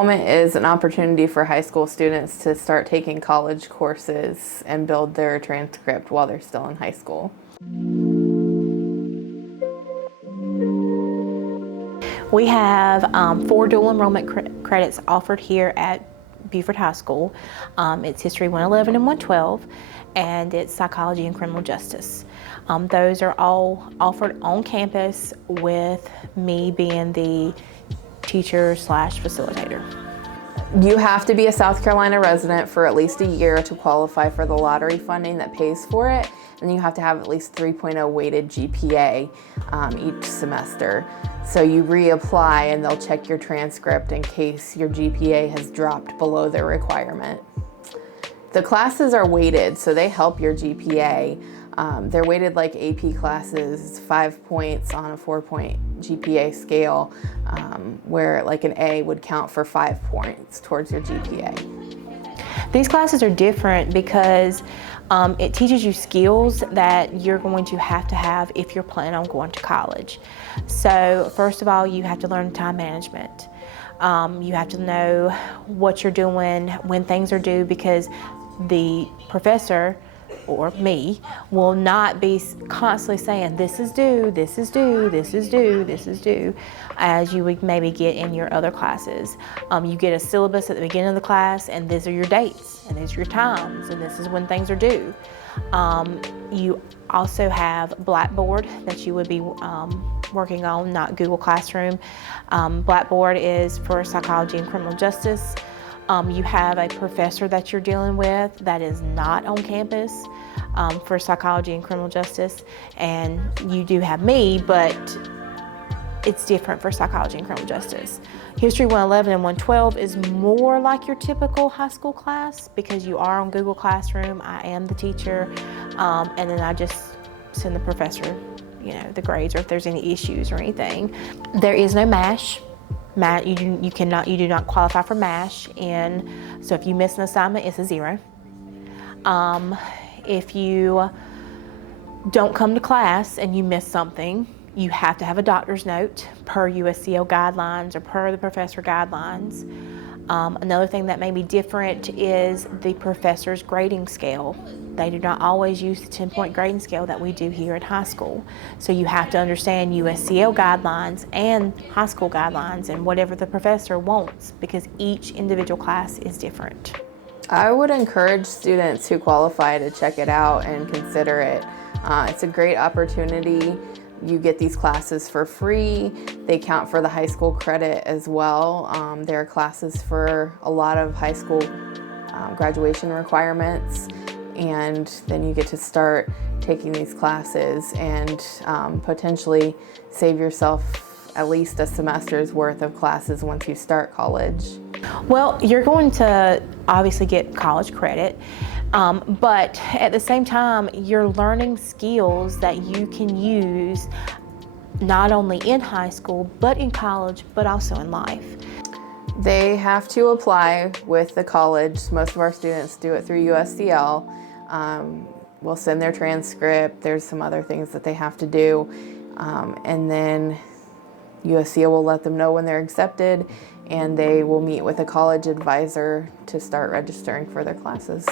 Enrollment is an opportunity for high school students to start taking college courses and build their transcript while they're still in high school. We have 4 dual enrollment credits offered here at Beaufort High School. It's History 111 and 112, and it's Psychology and Criminal Justice. Those are all offered on campus with me being the teacher/facilitator. You have to be a South Carolina resident for at least a year to qualify for the lottery funding that pays for it, and you have to have at least 3.0 weighted GPA each semester. So you reapply and they'll check your transcript in case your GPA has dropped below their requirement. The classes are weighted, so they help your GPA. They're weighted like AP classes, 5 points on a 4-point GPA scale, where like an A would count for 5 points towards your GPA. These classes are different because it teaches you skills that you're going to have if you're planning on going to college. So first of all, you have to learn time management. You have to know what you're doing, when things are due, because the professor or me will not be constantly saying this is due, this is due, this is due, this is due, as you would maybe get in your other classes. You get a syllabus at the beginning of the class, and these are your dates, and these are your times, and this is when things are due. You also have Blackboard that you would be working on, not Google Classroom. Blackboard is for Psychology and Criminal Justice. You have a professor that you're dealing with that is not on campus for Psychology and Criminal Justice, and you do have me, but it's different for Psychology and Criminal Justice. History 111 and 112 is more like your typical high school class because you are on Google Classroom. I am the teacher, and then I just send the professor, the grades or if there's any issues or anything. There is no MASH. You do not qualify for MASH, and so if you miss an assignment, it's a 0. If you don't come to class and you miss something, you have to have a doctor's note per USCL guidelines or per the professor guidelines. Another thing that may be different is the professor's grading scale. They do not always use the 10-point grading scale that we do here at high school. So you have to understand USCL guidelines and high school guidelines and whatever the professor wants, because each individual class is different. I would encourage students who qualify to check it out and consider it. It's a great opportunity. You get these classes for free. They count for the high school credit as well. There are classes for a lot of high school graduation requirements, and then you get to start taking these classes and potentially save yourself at least a semester's worth of classes once you start college. Well, you're going to obviously get college credit, but at the same time, you're learning skills that you can use not only in high school, but in college, but also in life. They have to apply with the college. Most of our students do it through USCL. We'll send their transcript. There's some other things that they have to do. And then USCL will let them know when they're accepted, and they will meet with a college advisor to start registering for their classes.